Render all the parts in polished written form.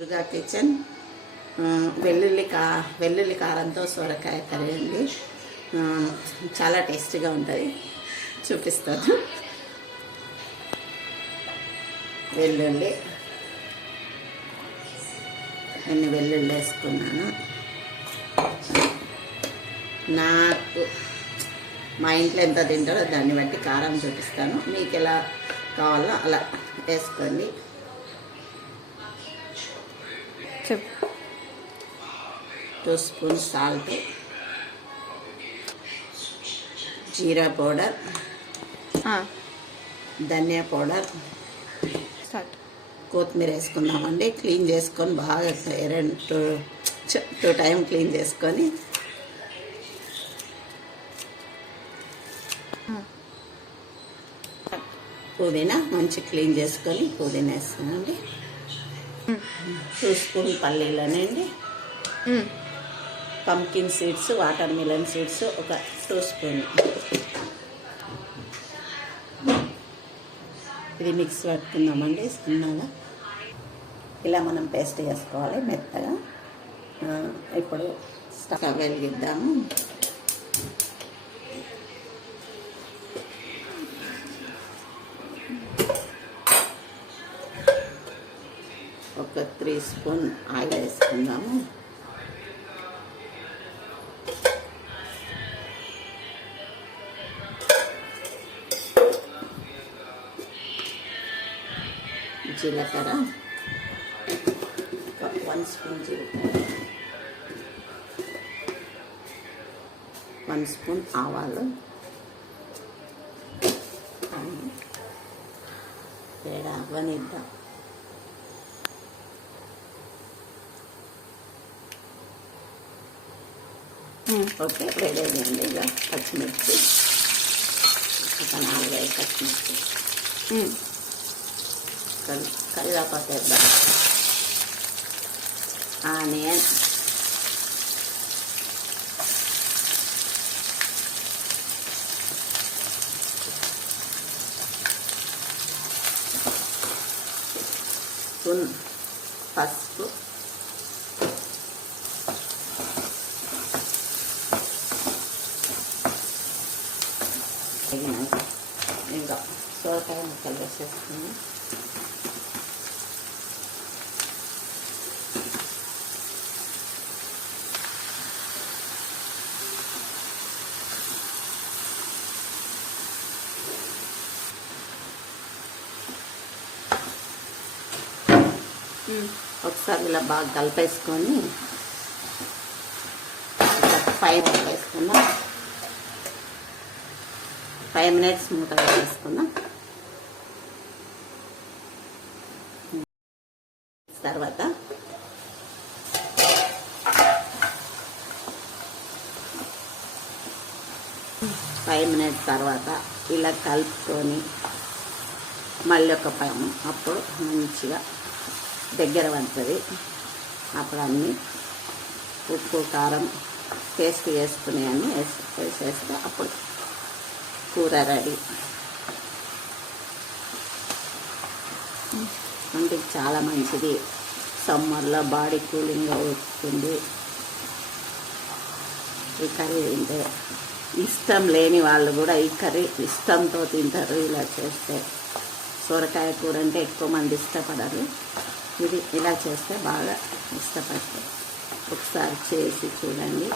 Durga kitchen వెల్లుల్లి కారంతో సొరకాయ కర్రీ అండి. చాలా టేస్టీగా ఉంటుంది. చూపిస్తాను. వెల్లుల్లి ఎన్ని వెల్లుల్లి వేసుకున్నాను. నాకు మా ఇంట్లో ఎంత తింటారో దాన్ని బట్టి కారం చూపిస్తాను. మీకు ఎలా కావాలో అలా వేసుకోండి. 2 స్పూన్స్ సాల్ట్, జీరా పౌడర్, ధనియా పౌడర్, కొత్తిమీర వేసుకుందామండి. క్లీన్ చేసుకొని బాగా 2 టైం క్లీన్ చేసుకొని పుదీనా మంచి క్లీన్ చేసుకొని పుదీనా వేస్తానండి. 2 స్పూన్ పల్లీలనండి. Pumpkin seeds, watermelon seeds ఒక 2 స్పూన్. ఇది మిక్స్ పట్టుకుందామండి. సన్నగా ఇలా మనం పేస్ట్ చేసుకోవాలి మెత్తగా. ఇప్పుడు స్టవ్ వెలిగిద్దాము. ఒక 3 స్పూన్ ఆయిల్ వేసుకుందాము. జీలకర్ర 1 స్పూన్ జీలకర్ర, 1 స్పూన్ ఆవాలు, వేడవనిద్దాం. ఓకే, వేడేదండి. ఇక పచ్చిమిర్చి ఒక 4-5 పచ్చిమిర్చి, కరివేపాకు వేద్దాం. ఆనియన్, స్పూన్ పసుపు, ఇంకా సొరకాయ ముక్కలు వేసేసుకుని ఒకసారి ఇలా బాగా కలిపేసుకొని 5 వేసుకుందాం. 5 మినిట్స్ మూత వేసుకుందాం. తర్వాత 5 మినిట్స్ తర్వాత ఇలా కలుపుకొని మళ్ళీ ఒక 5 అప్పుడు మంచిగా దగ్గర పడుతుంది. అప్పుడు అన్నీ ఉప్పు కారం పేస్ట్ వేసుకుని అన్నీ వేసేస్తే అప్పుడు కూర రెడీ. అంటే చాలా మంచిది. సమ్మర్లో బాడీ కూలింగ్గా వస్తుంది. ఈ కర్రీ తింటే ఇష్టం లేని వాళ్ళు కూడా ఈ కర్రీ ఇష్టంతో తింటారు. ఇలా చేస్తే సొరకాయ కూర అంటే ఎక్కువ మంది ఇష్టపడరు. ఇది ఇలా చేస్తే బాగా ఇష్టపడతారు. ఒకసారి చేసి చూడండి.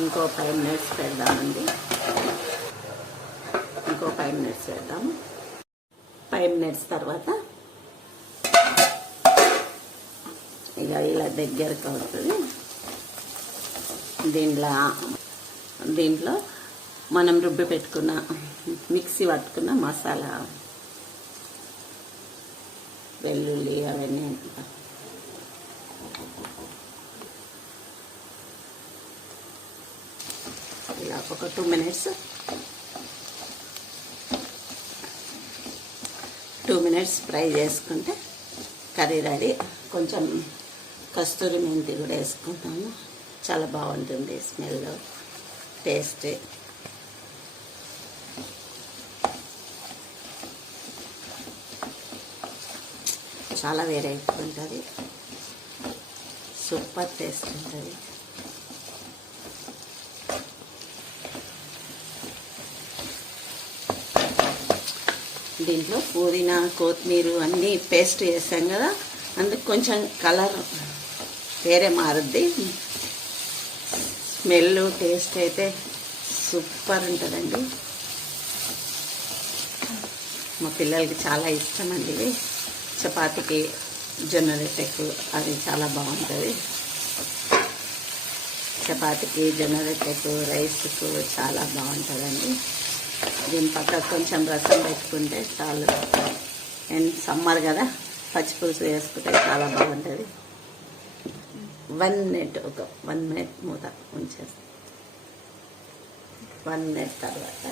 ఇంకో 5 మినిట్స్ పెడదామండి. ఇంకో 5 మినిట్స్ పెడదాము. 5 మినిట్స్ తర్వాత ఇక ఇలా దగ్గరకు అవుతుంది. దీంట్లో మనం రుబ్బి పెట్టుకున్న మిక్సీ పట్టుకున్న మసాలా, వెల్లుల్లి అవన్నీ ఇలా ఒక 2 మినిట్స్ ఫ్రై చేసుకుంటే కర్రీ రెడీ. కొంచెం కస్తూరి మెంతి కూడా వేసుకుంటాము. చాలా బాగుంటుంది స్మెల్, టేస్ట్. చాలా వెరైటీ ఉంటుంది, సూపర్ టేస్ట్ ఉంటుంది. దీంట్లో పుదీనా కొత్తిమీర అన్నీ పేస్ట్ చేసాం కదా, అందుకు కొంచెం కలర్ వేరే మారుద్ది. స్మెల్ టేస్ట్ అయితే సూపర్ ఉంటుందండి. మా పిల్లలకి చాలా ఇష్టం అండి ఇవి. చపాతీకి జొన్న రొట్టెకు అది చాలా బాగుంటుంది. చపాతీకి జొన్న రొట్టెకు రైస్కు చాలా బాగుంటుందండి. దీని పక్కకు కొంచెం రసం పెట్టుకుంటే చాలు. అండ్ సమ్మర్ కదా, పచ్చిపులుసు వేసుకుంటే చాలా బాగుంటుంది. 1 మినిట్, ఒక 1 మినిట్ మూత ఉంచేస్తాం. 1 మినిట్ తర్వాత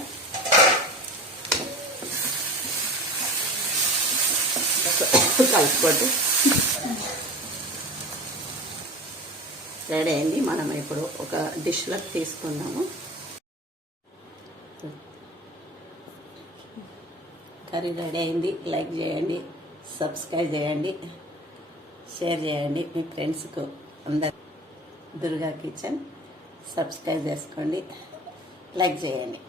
కలుపుకోండి. రెడీ అయింది. మనం ఇప్పుడు ఒక డిష్లోకి తీసుకుందాము. కర్రీ రెడీ అయింది. లైక్ చేయండి, సబ్స్క్రైబ్ చేయండి, షేర్ చేయండి మీ ఫ్రెండ్స్కు అందరు. దుర్గా కిచెన్ సబ్స్క్రైబ్ చేసుకోండి, లైక్ చేయండి.